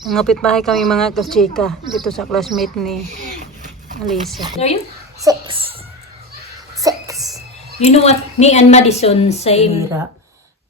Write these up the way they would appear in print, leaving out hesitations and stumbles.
Ngapit bahay kami mga kachika dito sa classmate ni Alisa. Are you? 6. You know what? Me and Madison, same.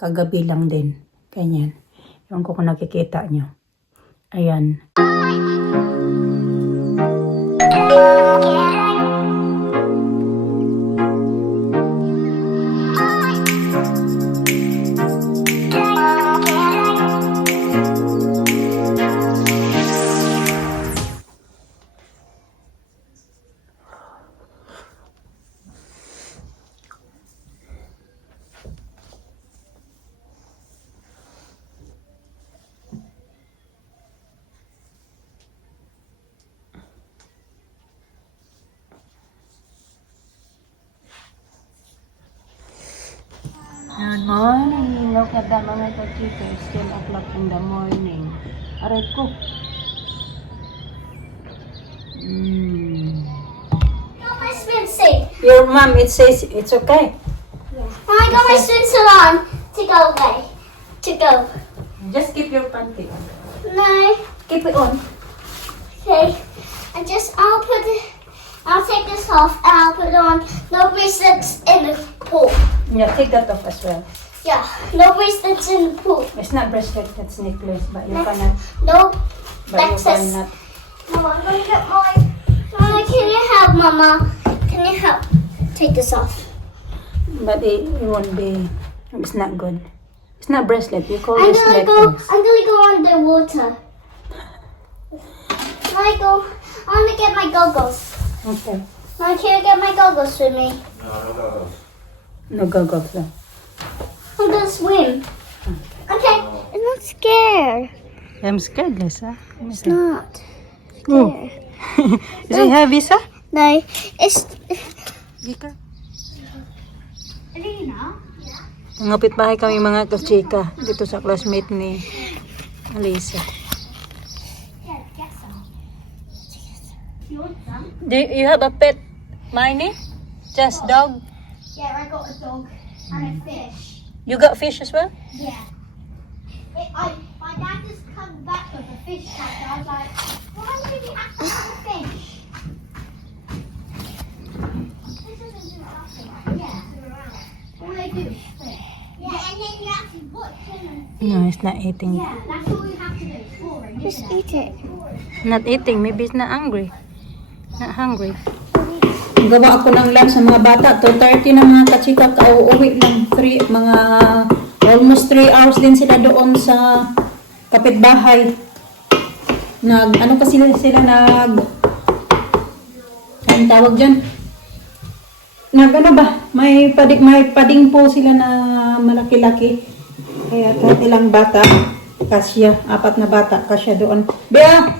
Kagabi lang din. Ganyan. Ewan ko kung nakikita nyo. Ayan. Good morning. Look at that mga kachika. It's 10 o'clock in the morning. Aray ko. Got my swimsuit. Your mom, it says it's okay. I got my swimsuit on to go away. To go. Just keep your panty on. No. Keep it on. Okay. I'll take this off and I'll put on no bracelets in the pool. Yeah, take that off as well. Yeah. No bracelets in the pool. It's not bracelet, it's necklace, but you Next. cannot. No. But you Necklace. cannot. Mama, I'm gonna get my. Mama, can you help, Mama? Can you help? Take this off. But it won't be. It's not good. It's not bracelet. You call I'm this gonna go. necklace. I'm gonna go underwater. I wanna get my goggles. Okay. Mama, can you get my goggles for me? No goggles. No. I'm gonna swim. Okay. I'm not scared. I'm scared, Lisa. It's not. Oh. Is it heavy, sir? No. It's. Gika. Alina? Ngapit bahay kami mga kachika dito sa classmate ni Alisa. Yeah, get some. You want some? Do you have a pet, Miney? Just dog? Yeah, I got a dog and a fish. You got fish as well? Yeah. My dad just come back with a fish tank. I was like, why would you have to have a fish? This doesn't do nothing. Yeah. All they do is swim. Yeah, and then you have to watch them and No, it's not eating. yeah, that's all you have to do. It's boring. Just eat it. Not eating. Maybe it's not hungry. Not hungry. Gawa ako ng lunch sa mga bata. 2:30 na mga kachika. Kauuwi lang. Almost 3 hours din sila doon sa kapitbahay. Ano kasi sila ang tawag dyan? Ano ba? May pading po sila na malaki-laki. Kaya kahit ilang bata, kasya. 4 na bata, kasya doon. Bea!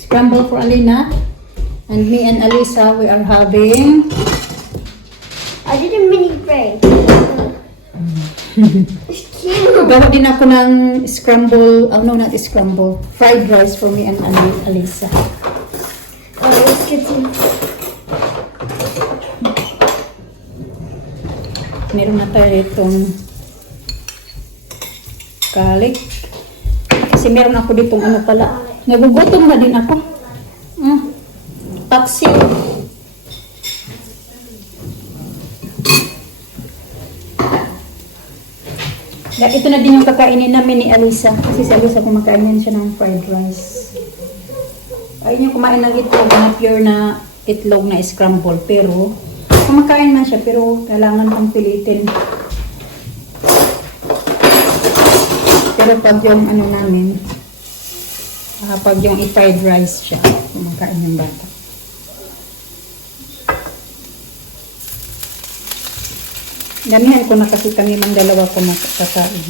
Scramble for Alina. And me and Alisa, we are having... I did a mini break. It's cute. Gawa din ako ng scramble, no, not scramble, fried rice for me and Alisa. Oh, it's good to Meron na tayo itong garlic. Kasi meron ako ditong ano pala. Nagugutom na din ako. Taxi. Ito na din yung kakainin namin ni Alisa. Kasi si Alisa kumakainin siya ng fried rice. Ayun yung kumain ng itlog na pure na itlog na scramble. Pero, kumakain na siya. Pero, kailangan pang pilitin. Pero pag yung ano namin, pag yung i-fried rice siya, kumakain ng bata. Damihan ko na kasi kami mang dalawa ko makakain.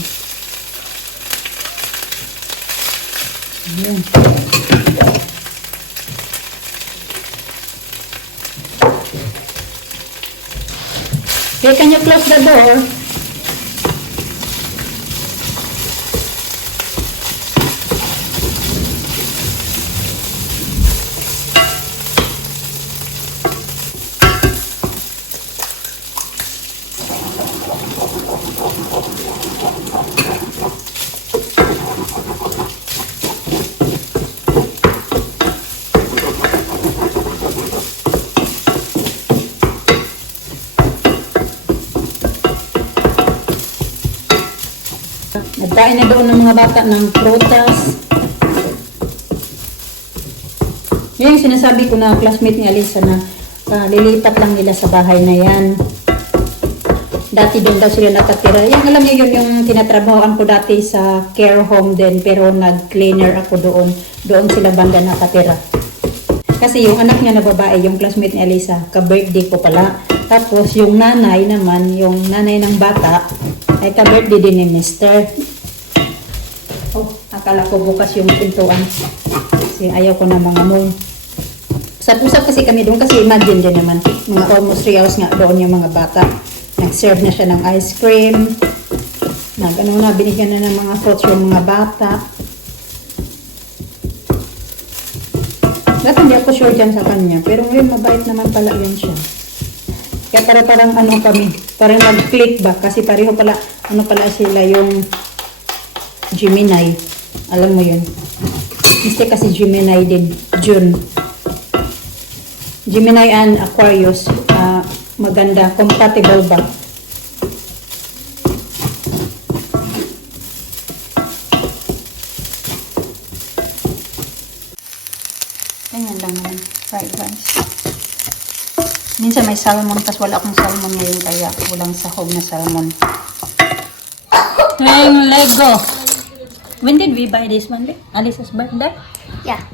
Ayan. Okay, can you close the door? Nagkain na doon ng mga bata ng prutas. Yan yung sinasabi ko na classmate ni Alisa na lilipat lang nila sa bahay na yan. Dati doon daw sila nakatira. Yung alam niyo yun yung tinatrabahoan ko dati sa care home din, pero nag-cleaner ako doon. Doon sila banda nakatira. Kasi yung anak niya na babae, yung classmate ni Alisa, ka-birthday ko pala. Tapos yung nanay naman, yung nanay ng bata, ay ka-birthday din ni Mister. Oh, akala ko bukas yung pintuan. Kasi ayaw ko na mga mall. Usap-usap kasi kami doon kasi imagine din naman, mga almost 3 hours nga doon yung mga bata. Nag-serve na siya ng ice cream. Binigyan na ng mga fruits yung mga bata. Dati hindi ako sure dyan sa kanya. Pero ngayon mabait naman pala yun siya. Kaya parang kami. Parang mag-click ba? Kasi pareho pala, pala sila yung Gemini. Alam mo yun. Mistake kasi Gemini din. June. Gemini and Aquarius. Maganda. Compatible ba? Ganyan lang naman. Fried rice. Minsan may salmon, tas wala akong salmon ngayon kaya walang sahog na salmon. Hey, Lego. When did we buy this one? Alisa's birthday? Yeah.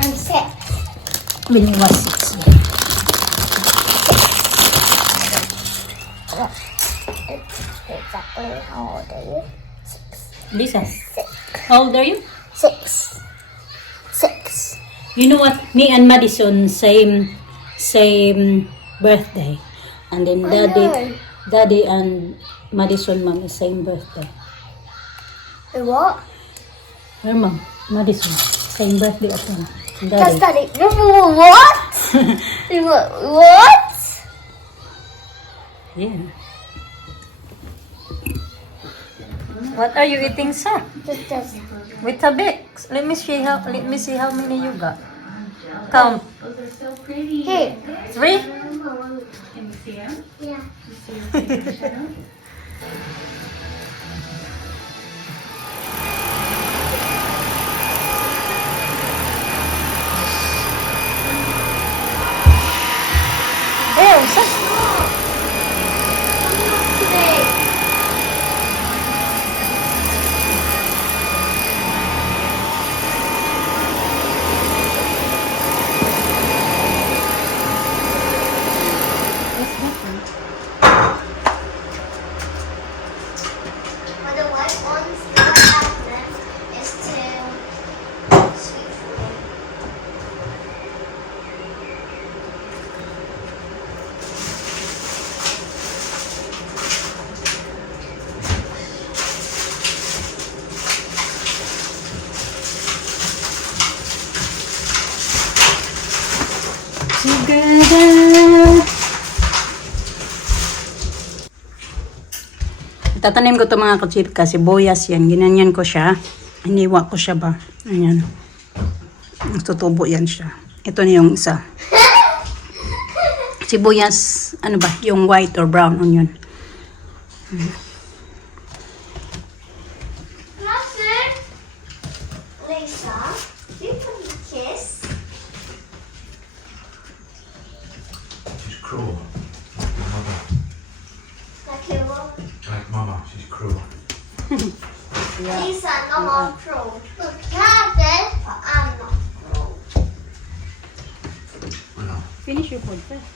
I'm 6. When you was 6. Exactly how old are you? Lisa, how old are you? 6. You know what? Me and Madison same birthday, and then I Daddy and Madison mom is same birthday. What? Her mom, Madison, same birthday as well. That's Daddy. Daddy. What? What? Yeah. What are you eating, sir? Just With a bit. Let me see how many you got. Count. here. 3. Yeah. Elsa. Today. But the white ones, what I have them is too sweet for me. Together. Tatanim ko ito mga kutsip kasi sibuyas yan. Ginanyan ko siya. Iniwa ko siya ba? Ayan. Tutubo yan siya. Ito na yung isa. Sibuyas, ano ba? Yung white or brown onion. Nothing. Lisa, do you want me to kiss? She's cruel. Like mother. Like you want? Like mama, she's cruel. Lisa, no more cruel. Look, you have this, but I'm not cruel. I know. Finish your food first.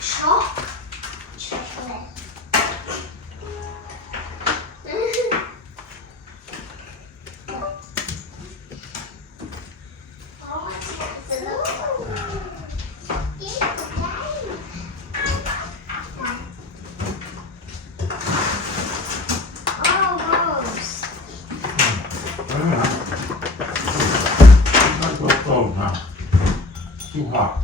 Chocolate. Chocolate. Not so cold now. Too hot.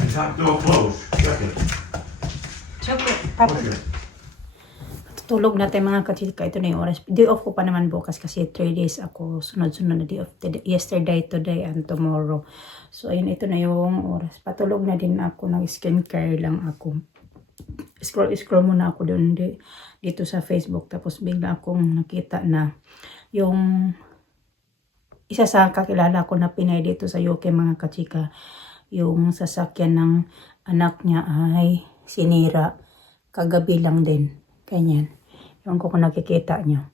Is that door closed? Check it. Push it. Tulog natin mga kachika. Ito na yung oras. Day off ko pa naman bukas kasi 3 days ako. Sunod-sunod na day off. Yesterday, today, and tomorrow. So, ayun, ito na yung oras. Patulog na din ako. Nag-skincare lang ako. Scroll muna ako doon dito sa Facebook. Tapos bigla akong nakita na yung isa sa kakilala ko na Pinay dito sa UK mga kachika. Yung sasakyan ng anak niya ay sinira. Kagabi lang din. Ganyan. Yung kung nakikita nyo.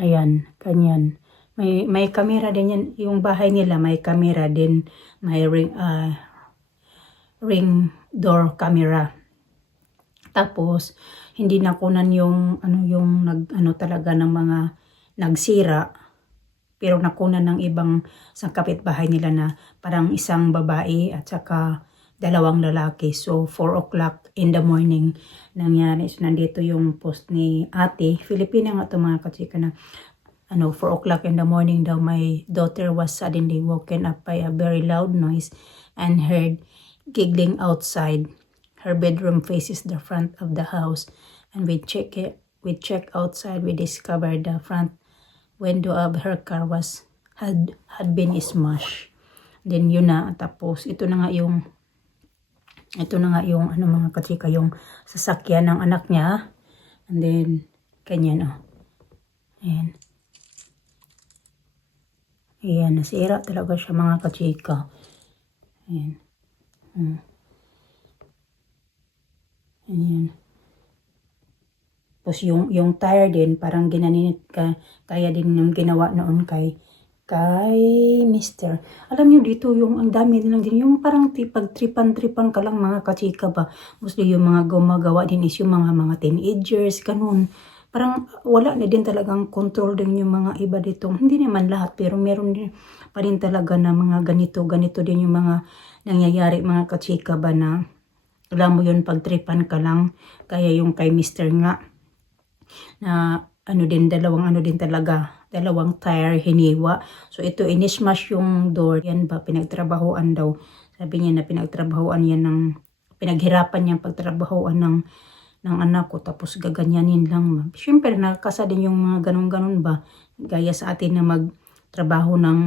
Ayan. Ganyan. May camera din yan. Yung bahay nila may camera din. May ring door camera. Tapos, hindi nakunan yung talaga ng mga nagsira. Pero nakunan ng ibang sa kapitbahay nila na parang isang babae at saka 2 lalaki. So, 4 o'clock in the morning nangyari. So, nandito yung post ni ate. Filipina nga ito mga kachika na 4 o'clock in the morning daw my daughter was suddenly woken up by a very loud noise and heard giggling outside. Her bedroom faces the front of the house, and we check outside. We discovered the front window of her car had been smashed. Then yun na, tapos ito na nga yung mga kachika, yung sasakyan ng anak niya. And then kanyan Ayan. Ayan, nasira talaga siya mga kachika. Ayan. Ayan. Tapos yung tire din, parang ginaninit kaya din yung ginawa noon kay Mr. Alam nyo dito, yung ang dami lang din, yung parang pagtripan-tripan ka lang mga kachika ba. Mostly yung mga gumagawa din is yung mga teenagers, ganun. Parang wala na din talagang control din yung mga iba dito. Hindi naman lahat, pero meron din pa rin talaga na mga ganito din yung mga nangyayari mga kachika ba na alam mo yun, pagtripan ka lang. Kaya yung kay Mr. nga, na dalawang tire hiniwa. So ito, inismash yung door. Yan ba, pinagtrabahoan daw. Sabi niya na pinagtrabahoan yan pinaghirapan niya pagtrabahoan ng anak ko. Tapos gaganyanin lang. Siyempre, nakakasa din yung mga ganun-ganun ba. Gaya sa atin na magtrabaho ng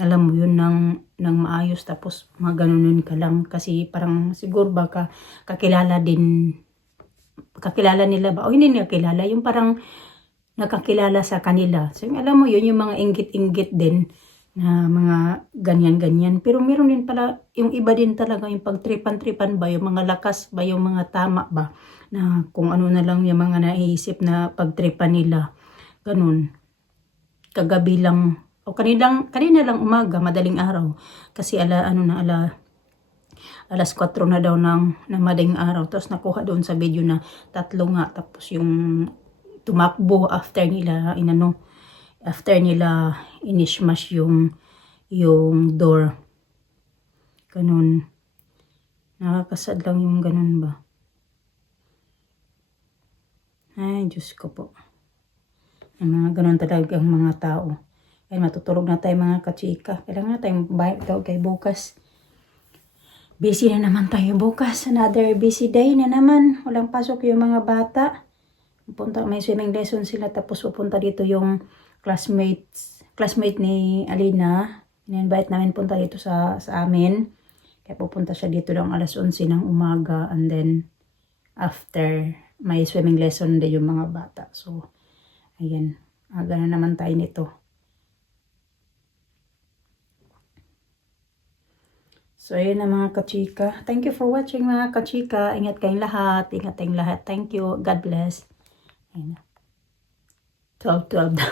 alam mo yun, ng maayos, tapos mga ganunin ka lang. Kasi parang siguro baka kakilala nila ba? O hindi nila kilala, yung parang nakakilala sa kanila. So alam mo yun, yung mga inggit-inggit din na mga ganyan-ganyan. Pero meron din pala, yung iba din talaga, yung pagtripan-tripan ba, yung mga lakas ba, yung mga tama ba, na kung ano na lang yung mga naiisip na pagtripan nila. Ganun. Kagabi lang, o kanina lang umaga, madaling araw. Kasi alas 4 na daw ng madaling araw. Tapos nakuha doon sa video na 3 nga. Tapos yung tumakbo after nila inismash yung door. Ganun. Nakakasad lang yung ganun ba. Ay, Diyos ko po. Ang mga ganun talagang mga tao. Ay, matutulog na tayo mga kachika. Kailangan na tayong bayad daw kay bukas. Busy na naman tayo bukas. Another busy day na naman. Walang pasok yung mga bata. May swimming lesson sila. Tapos pupunta dito yung classmate ni Alina. In-invite namin punta dito sa amin. Kaya pupunta siya dito ng alas 11 ng umaga. And then after, may swimming lesson din yung mga bata. So, ayan. Aga na naman tayo nito. So, ayun na mga kachika. Thank you for watching mga kachika. Ingat kayong lahat. Thank you. God bless. Ayun na. 12 na.